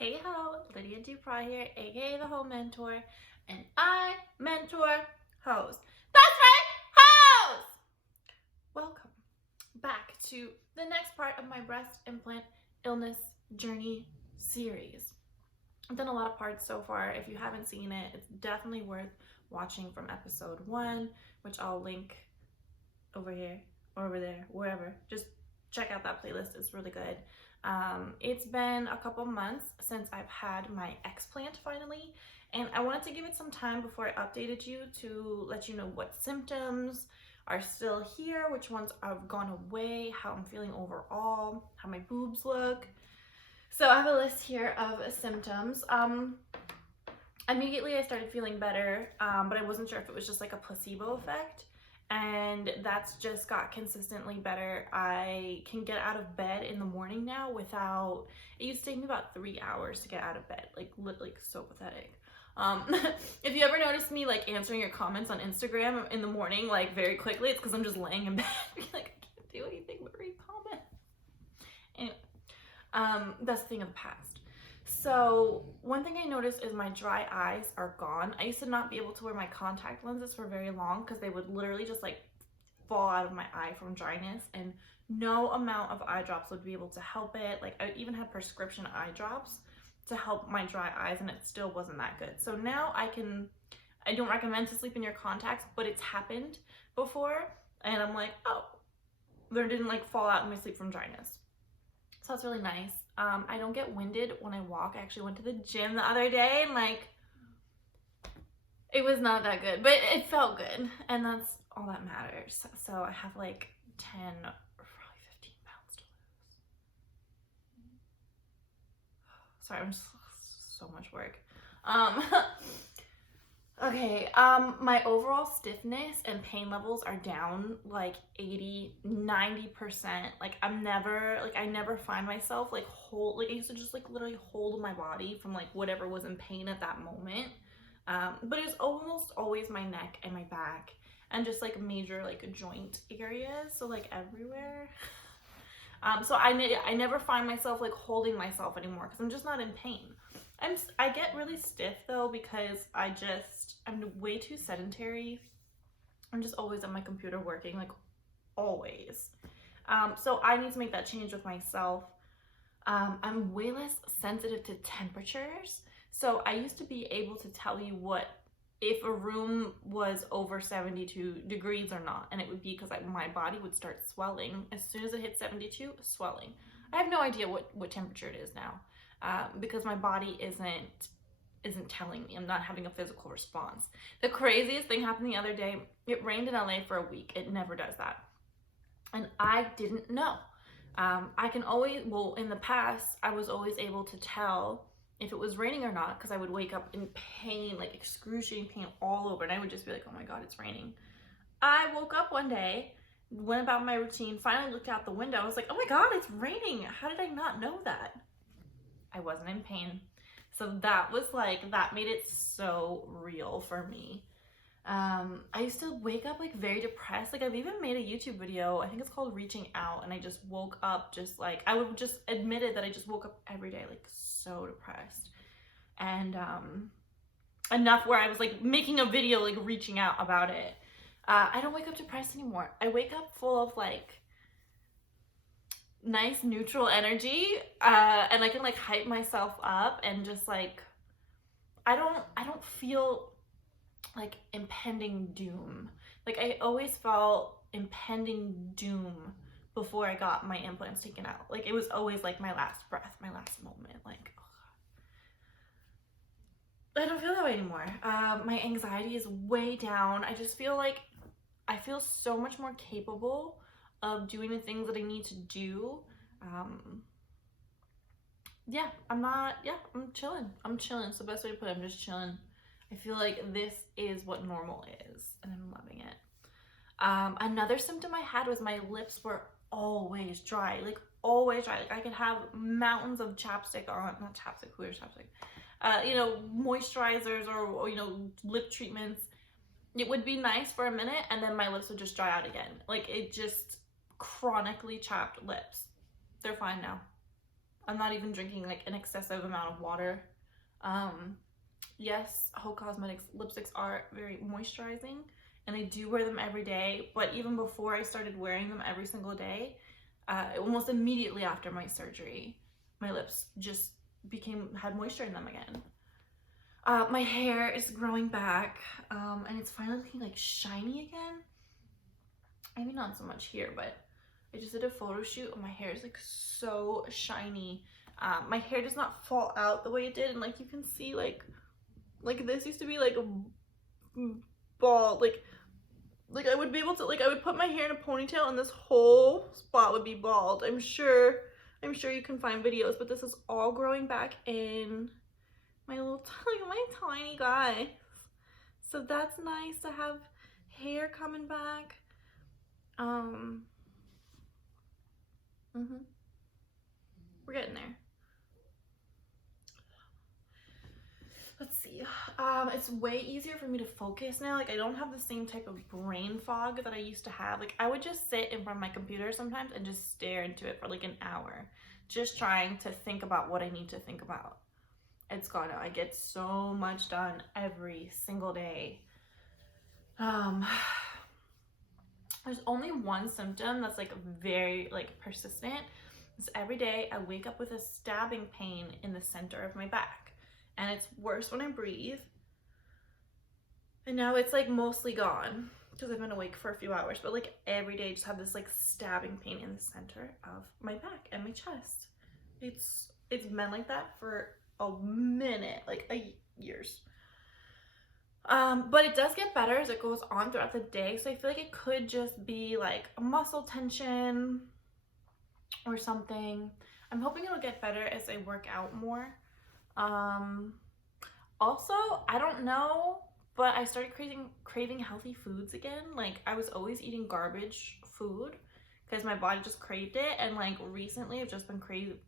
Hey ho, Lydia Dupra here, aka the Heaux Mentor, and I mentor hoes. That's right, hoes! Welcome back to the next part of my breast implant illness journey series. I've done a lot of parts so far. If you haven't seen it, it's definitely worth watching from episode 1, which I'll link over here or over there, wherever. Just check out that playlist, it's really good. It's been a couple months since I've had my explant finally, and I wanted to give it some time before I updated you to let you know what symptoms are still here, which ones have gone away, how I'm feeling overall, how my boobs look. So I have a list here of symptoms. Immediately I started feeling better, but I wasn't sure if it was just like a placebo effect. And that's just got consistently better. I can get out of bed in the morning now without, it used to take me about 3 hours to get out of bed, like literally so pathetic. If you ever notice me like answering your comments on Instagram in the morning like very quickly, it's because I'm just laying in bed. Like I can't do anything but read comments. Anyway, that's the thing of the past. So one thing I noticed is my dry eyes are gone. I used to not be able to wear my contact lenses for very long because they would literally just like fall out of my eye from dryness, and no amount of eye drops would be able to help it. Like I even had prescription eye drops to help my dry eyes and it still wasn't that good. So now I don't recommend to sleep in your contacts, but it's happened before and I'm like, oh, they didn't like fall out in my sleep from dryness. So that's really nice. I don't get winded when I walk. I actually went to the gym the other day and like it was not that good, but it felt good, and that's all that matters. So I have like 10 or probably 15 pounds to lose. Sorry, I'm just so much work. Okay, my overall stiffness and pain levels are down like 80-90%. Like I never find myself like I used to just like literally hold my body from like whatever was in pain at that moment. But it was almost always my neck and my back and just like major like joint areas, so like everywhere. So I never find myself like holding myself anymore because I'm just not in pain. I get really stiff though because I'm way too sedentary. I'm just always at my computer working, like always. So I need to make that change with myself. I'm way less sensitive to temperatures. So I used to be able to tell you if a room was over 72 degrees or not, and it would be because my body would start swelling as soon as it hit 72, swelling. I have no idea what temperature it is now. Because my body isn't telling me. I'm not having a physical response. The craziest thing happened the other day. It rained in LA for a week. It never does that. And I didn't know. In the past, I was always able to tell if it was raining or not because I would wake up in pain, like excruciating pain all over, and I would just be like, oh my God, it's raining. I woke up one day, went about my routine, finally looked out the window. I was like, oh my God, it's raining. How did I not know that? I wasn't in pain. So that made it so real for me. I used to wake up like very depressed. Like I've even made a YouTube video, I think it's called Reaching Out, and I just woke up just like, I would just admitted that I just woke up every day like so depressed. And enough where I was like making a video like reaching out about it. I don't wake up depressed anymore. I wake up full of like nice neutral energy, and I can like hype myself up and just like I don't feel like impending doom. Like I always felt impending doom before I got my implants taken out. Like it was always like my last breath, my last moment. Like I don't feel that way anymore. My anxiety is way down. I just feel like I feel so much more capable of doing the things that I need to do. I'm chilling. It's the best way to put it. I'm just chilling. I feel like this is what normal is, and I'm loving it. Another symptom I had was my lips were always dry, like always dry. Like I could have mountains of chapstick on, not chapstick, who wears chapstick? Moisturizers or lip treatments. It would be nice for a minute and then my lips would just dry out again. Like it just chronically chapped lips. They're fine now. I'm not even drinking like an excessive amount of water. Yes, Heaux Cosmetics lipsticks are very moisturizing, and I do wear them every day, but even before I started wearing them every single day, almost immediately after my surgery, my lips just had moisture in them again. My hair is growing back, and it's finally looking like shiny again. Maybe not so much here, but I just did a photo shoot and my hair is like so shiny. My hair does not fall out the way it did, and like you can see, like this used to be like bald, like I would be able to, like I would put my hair in a ponytail and this whole spot would be bald. I'm sure you can find videos, but this is all growing back in my my tiny guy. So that's nice to have hair coming back. We're getting there. Let's see. It's way easier for me to focus now. Like I don't have the same type of brain fog that I used to have. Like I would just sit in front of my computer sometimes and just stare into it for like an hour, just trying to think about what I need to think about. It's gone now. I get so much done every single day. There's only one symptom that's like very like persistent. It's every day I wake up with a stabbing pain in the center of my back, and it's worse when I breathe. And now it's like mostly gone because I've been awake for a few hours, but like every day I just have this like stabbing pain in the center of my back and my chest. It's been like that for a minute, like years. But it does get better as it goes on throughout the day, so I feel like it could just be like a muscle tension or something. I'm hoping it'll get better as I work out more. Also, I don't know, but I started craving healthy foods again. Like I was always eating garbage food because my body just craved it, and like recently I've just been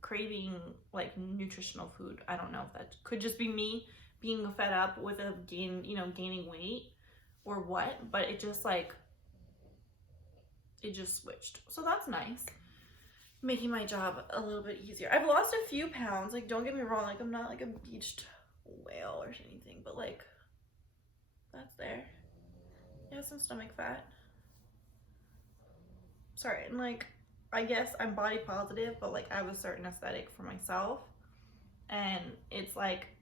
craving like nutritional food. I don't know if that could just be me being fed up with gaining weight or what, but it just switched. So that's nice, making my job a little bit easier. I've lost a few pounds, like don't get me wrong, like I'm not like a beached whale or anything, but like that's there. I have some stomach fat. Sorry, and like I guess I'm body positive, but like I have a certain aesthetic for myself, and it's like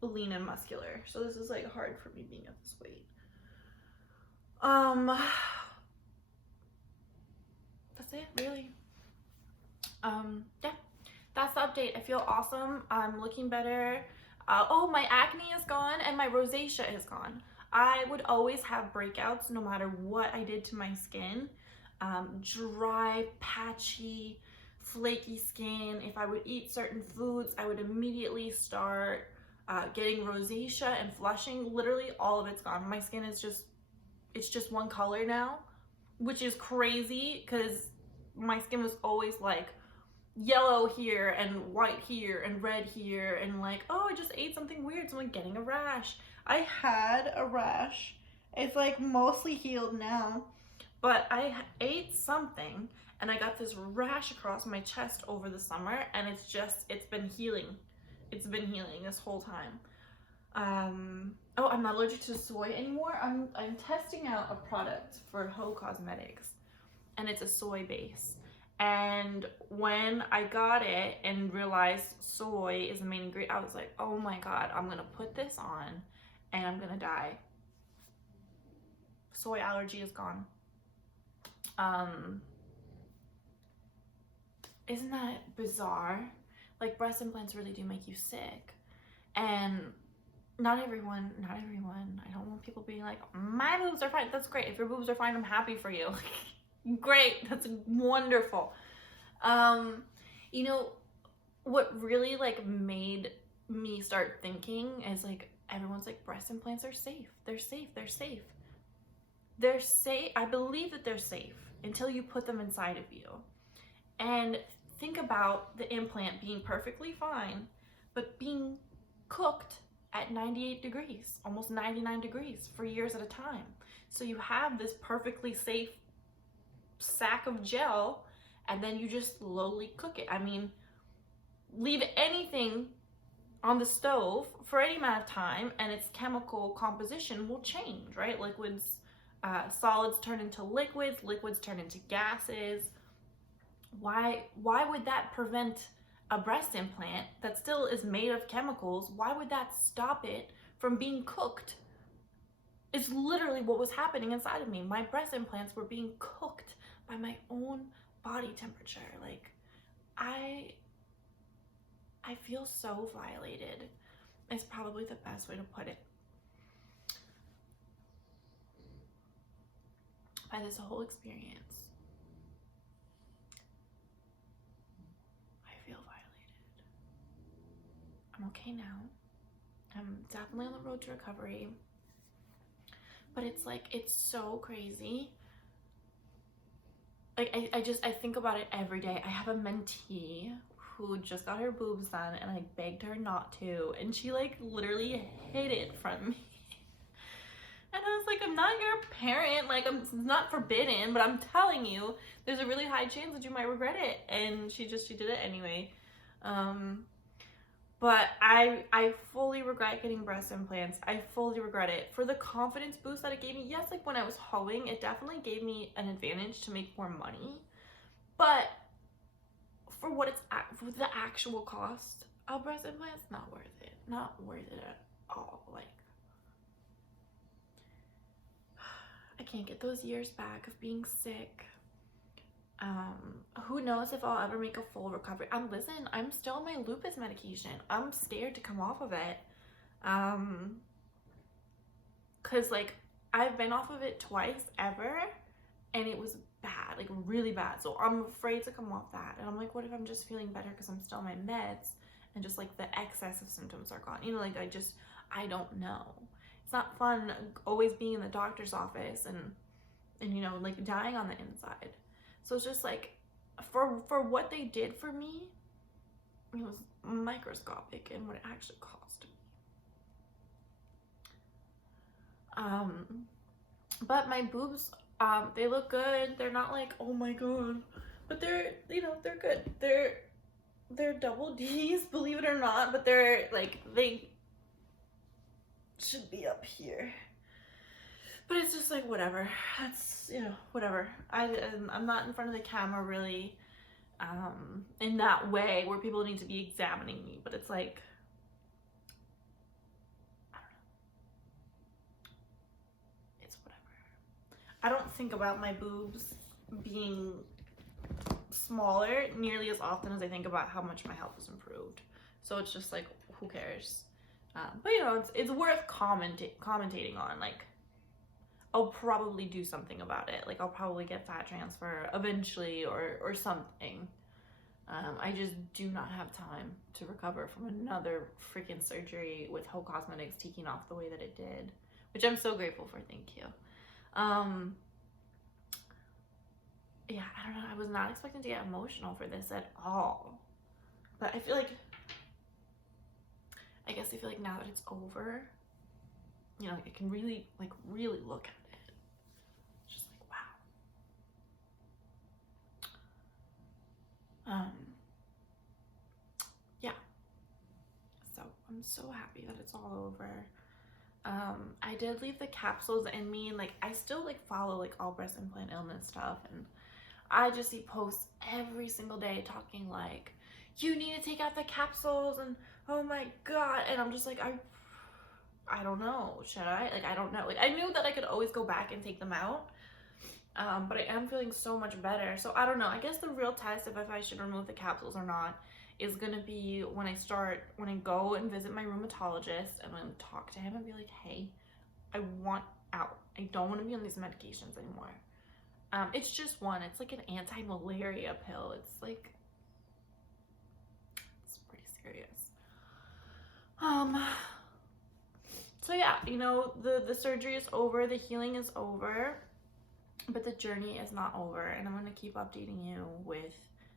lean and muscular, so this is like hard for me being at this weight. That's it really. Yeah, that's the update. I feel awesome. I'm looking better. Oh, my acne is gone and my rosacea is gone. I would always have breakouts no matter what I did to my skin. Dry, patchy, flaky skin. If I would eat certain foods, I would immediately start getting rosacea and flushing. Literally all of it's gone. My skin is it's just one color now, which is crazy because my skin was always like yellow here and white here and red here, and like, oh, I just ate something weird, so I'm like getting a rash. I had a rash. It's like mostly healed now, but I ate something and I got this rash across my chest over the summer, and it's been healing. It's been healing this whole time. Oh, I'm not allergic to soy anymore. I'm testing out a product for Heaux Cosmetics, and it's a soy base. And when I got it and realized soy is the main ingredient, I was like, oh my god, I'm gonna put this on and I'm gonna die. Soy allergy is gone. Isn't that bizarre? Like, breast implants really do make you sick. And not everyone, I don't want people being like, my boobs are fine. That's great. If your boobs are fine, I'm happy for you. Great, that's wonderful. You know, what really like made me start thinking is like, everyone's like, breast implants are safe. They're safe, they're safe. They're safe. I believe that they're safe until you put them inside of you. And think about the implant being perfectly fine, but being cooked at 98 degrees, almost 99 degrees for years at a time. So you have this perfectly safe sack of gel, and then you just slowly cook it. I mean, leave anything on the stove for any amount of time and its chemical composition will change, right? Liquids, solids turn into liquids, liquids turn into gases. Why would that prevent a breast implant that still is made of chemicals? Why would that stop it from being cooked? It's literally what was happening inside of me. My breast implants were being cooked by my own body temperature. Like, I feel so violated. It's probably the best way to put it. By this whole experience. I feel violated. I'm okay now. I'm definitely on the road to recovery. But it's like, it's so crazy. Like, I think about it every day. I have a mentee who just got her boobs done and I begged her not to, and she like literally hid it from me. And I was like, I'm not your parent, like it's not forbidden, but I'm telling you, there's a really high chance that you might regret it. And she did it anyway. But I fully regret getting breast implants. I fully regret it. For the confidence boost that it gave me, yes, like when I was hoeing, it definitely gave me an advantage to make more money. But for what it's for the actual cost of breast implants, not worth it. Not worth it at all. Like, I can't get those years back of being sick. Who knows if I'll ever make a full recovery. Listen, I'm still on my lupus medication. I'm scared to come off of it. Cause like I've been off of it twice ever and it was bad, like really bad. So I'm afraid to come off that. And I'm like, what if I'm just feeling better because I'm still on my meds and just like the excess of symptoms are gone? You know, like I don't know. It's not fun always being in the doctor's office and you know, like dying on the inside. So it's just like, for what they did for me, it was microscopic in what it actually cost me. But my boobs, they look good. They're not like, oh my god, but they're, you know, they're good. They're double D's, believe it or not, but they're like, they should be up here. But it's just like, whatever. That's, you know, whatever. I'm not in front of the camera really in that way where people need to be examining me. But it's like, I don't know. It's whatever. I don't think about my boobs being smaller nearly as often as I think about how much my health has improved. So it's just like, who cares? But you know, it's worth commentating on. Like, I'll probably do something about it. Like, I'll probably get fat transfer eventually or something. I just do not have time to recover from another freaking surgery with Heaux Cosmetics taking off the way that it did, which I'm so grateful for. Thank you. Yeah, I don't know. I was not expecting to get emotional for this at all. But I feel like, now that it's over, you know, I can really look at it. It's just like, wow. Yeah. So I'm so happy that it's all over. I did leave the capsules in me, and like I still like follow like all breast implant illness stuff, and I just see posts every single day talking like, you need to take out the capsules, and oh my god, and I'm just like, I don't know, should I? Like, I don't know. Like, I knew that I could always go back and take them out, but I am feeling so much better. So I don't know. I guess the real test of if I should remove the capsules or not is gonna be when I go and visit my rheumatologist and then talk to him and be like, hey, I want out. I don't want to be on these medications anymore. It's just one. It's like an anti-malaria pill. It's like, it's pretty serious. So yeah, you know, the surgery is over, the healing is over, but the journey is not over, and I'm going to keep updating you with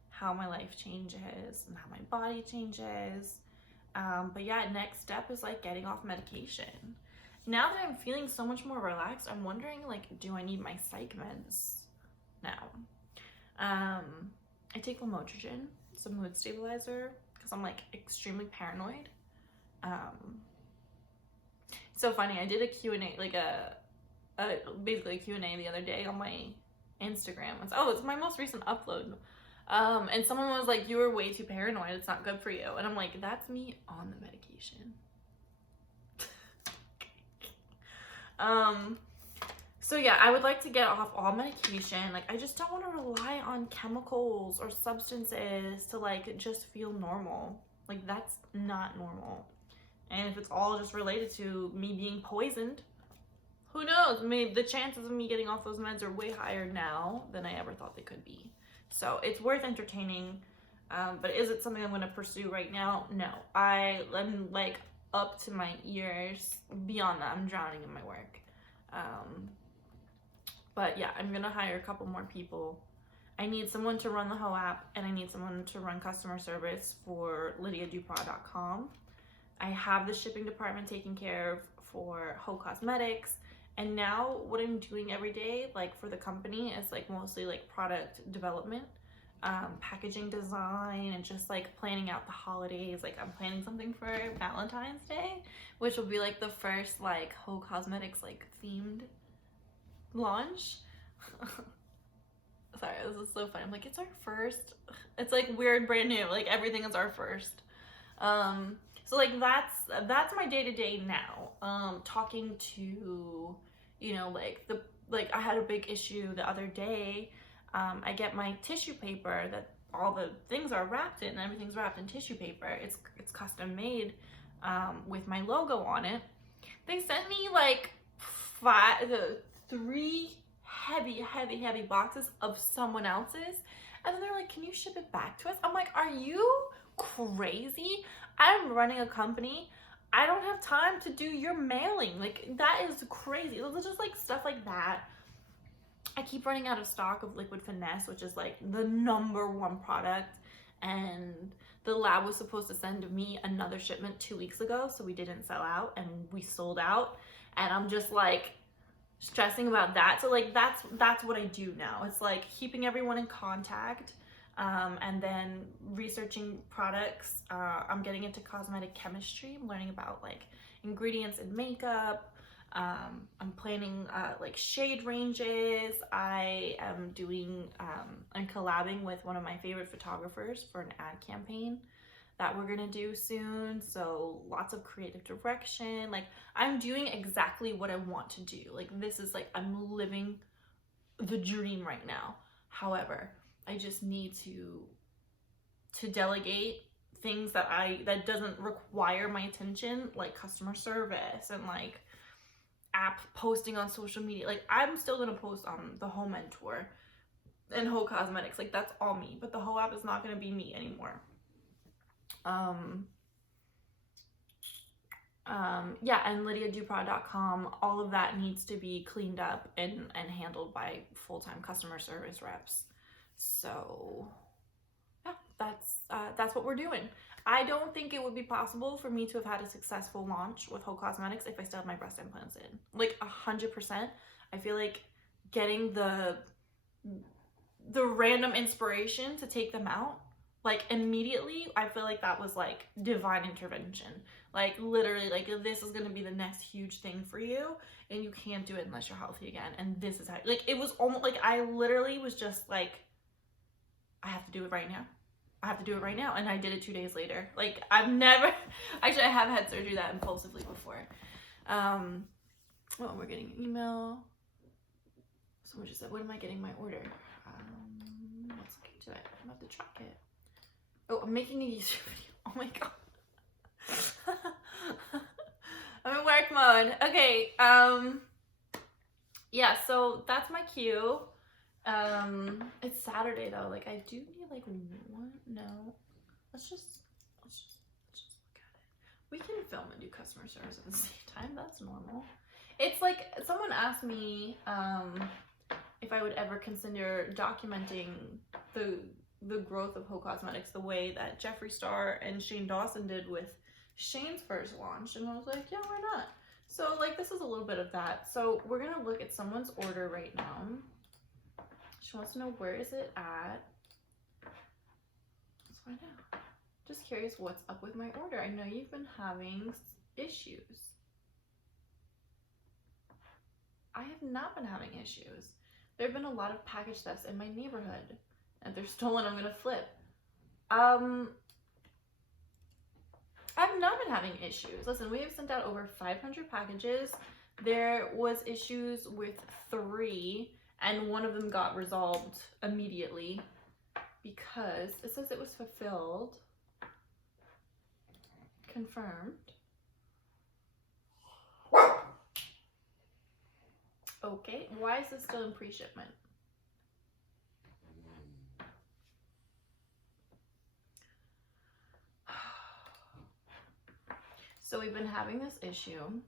how my life changes and how my body changes. But yeah, next step is like getting off medication. Now that I'm feeling so much more relaxed, I'm wondering like, do I need my psych meds now? I take lamotrigine, it's a mood stabilizer, because because I'm like extremely paranoid. So funny, I did a Q&A, like basically a Q&A the other day on my Instagram. It's my most recent upload. And someone was like, you were way too paranoid, it's not good for you. And I'm like, that's me on the medication. So yeah, I would like to get off all medication. Like, I just don't want to rely on chemicals or substances to like just feel normal. Like, that's not normal. And if it's all just related to me being poisoned, who knows? Maybe the chances of me getting off those meds are way higher now than I ever thought they could be. So it's worth entertaining. But is it something I'm going to pursue right now? No. I'm like up to my ears. Beyond that, I'm drowning in my work. But yeah, I'm going to hire a couple more people. I need someone to run the Heaux app, and I need someone to run customer service for LydiaDupra.com. I have the shipping department taken care of for Heaux Cosmetics. And now what I'm doing every day, like for the company, is like mostly like product development, packaging design, and just like planning out the holidays. Like, I'm planning something for Valentine's Day, which will be like the first like Heaux Cosmetics like themed launch. Sorry, this is so funny. I'm like, it's our first. It's like weird, brand new. Like, everything is our first. So like that's my day-to-day now. Talking to, you know, like I had a big issue the other day. I get my tissue paper that all the things are wrapped in, and everything's wrapped in tissue paper. It's custom made with my logo on it. They sent me like three heavy boxes of someone else's, and then they're like, can you ship it back to us? I'm like, are you crazy? I'm running a company. I don't have time to do your mailing. Like, that is crazy. It's just like stuff like that. I keep running out of stock of Liquid Finesse, which is like the #1 product, and the lab was supposed to send me another shipment 2 weeks ago, so we didn't sell out, and we sold out, and I'm just like stressing about that. So like that's what I do now. It's like keeping everyone in contact, and then researching products. I'm getting into cosmetic chemistry. I'm learning about like ingredients in makeup. I'm planning like shade ranges. I am doing I'm collabing with one of my favorite photographers for an ad campaign that we're gonna do soon. So lots of creative direction. Like, I'm doing exactly what I want to do. Like, this is like, I'm living the dream right now. However, I just need to delegate things that doesn't require my attention, like customer service and like app posting on social media. Like, I'm still gonna post on the Heaux Mentor and Heaux Cosmetics. Like, that's all me, but the Heaux app is not gonna be me anymore. Yeah, and LydiaDupra.com, all of that needs to be cleaned up and handled by full-time customer service reps. So yeah, that's what we're doing. I don't think it would be possible for me to have had a successful launch with Heaux Cosmetics if I still had my breast implants in. Like, 100%. I feel like getting the random inspiration to take them out, like, immediately, I feel like that was like divine intervention. Like, literally, like, this is gonna be the next huge thing for you, and you can't do it unless you're healthy again. And this is how, like, it was almost like I literally was just like, I have to do it right now. I have to do it right now. And I did it 2 days later. Like, I've never, actually, I have had surgery that impulsively before. Oh, we're getting an email. Someone just said, when am I getting my order? Let's look into it. I'm about to track it. Oh, I'm making a YouTube video. Oh my god. I'm in work mode. Okay, yeah, so that's my cue. It's Saturday though. Like, I do need like one. No, let's just look at it. We can film and do customer service at the same time. That's normal. It's like, someone asked me if I would ever consider documenting the growth of Heaux Cosmetics the way that Jeffree Star and Shane Dawson did with Shane's first launch, and I was like, yeah, why not? So like, this is a little bit of that. So we're gonna look at someone's order right now. She wants to know, where is it at? Let's find out. Just curious what's up with my order. I know you've been having issues. I have not been having issues. There have been a lot of package thefts in my neighborhood. And if they're stolen, I'm gonna flip. I've not been having issues. Listen, we have sent out over 500 packages. There was issues with 3, and one of them got resolved immediately because it says it was fulfilled. Confirmed. Okay, why is this still in pre-shipment? So we've been having this issue,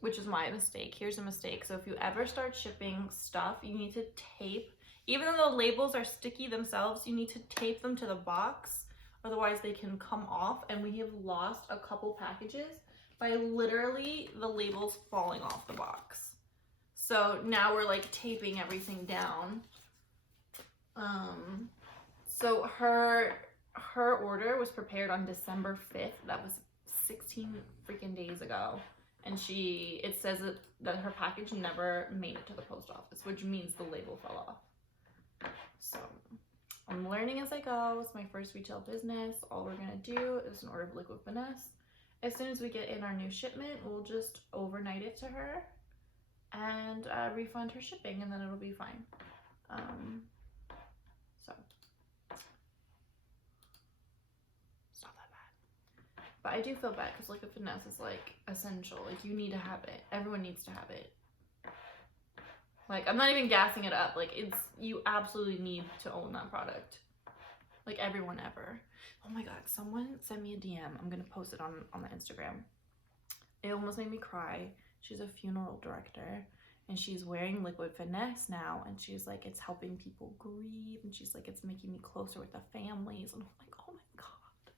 which is my mistake. Here's a mistake. So if you ever start shipping stuff, you need to tape, even though the labels are sticky themselves, you need to tape them to the box. Otherwise they can come off, and we have lost a couple packages by literally the labels falling off the box. So now we're like taping everything down. So her order was prepared on December 5th. That was 16 freaking days ago. And it says that her package never made it to the post office, which means the label fell off. So I'm learning as I go. It's my first retail business. All we're gonna do is an order of Liquid Finesse. As soon as we get in our new shipment, we'll just overnight it to her and refund her shipping, and then it'll be fine. So it's not that bad. But I do feel bad because Liquid Finesse is like essential. Like, you need to have it. Everyone needs to have it. Like, I'm not even gassing it up. Like, you absolutely need to own that product. Like, everyone ever. Oh my god, someone sent me a DM. I'm gonna post it on the Instagram. It almost made me cry. She's a funeral director, and she's wearing Liquid Finesse now, and she's like, it's helping people grieve, and she's like, it's making me closer with the families. And I'm like, oh my god.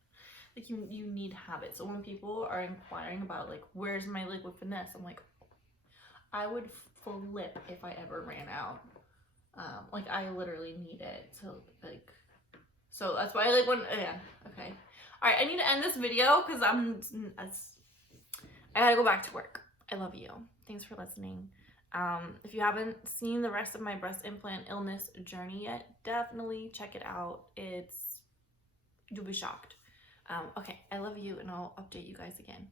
Like, you need to have it. So when people are inquiring about, like, where's my Liquid Finesse, I'm like, I would flip if I ever ran out. Like, I literally need it to, like, so that's why I like when, yeah, okay. All right, I need to end this video because I gotta go back to work. I love you. Thanks for listening. If you haven't seen the rest of my breast implant illness journey yet, definitely check it out. You'll be shocked. Okay, I love you, and I'll update you guys again.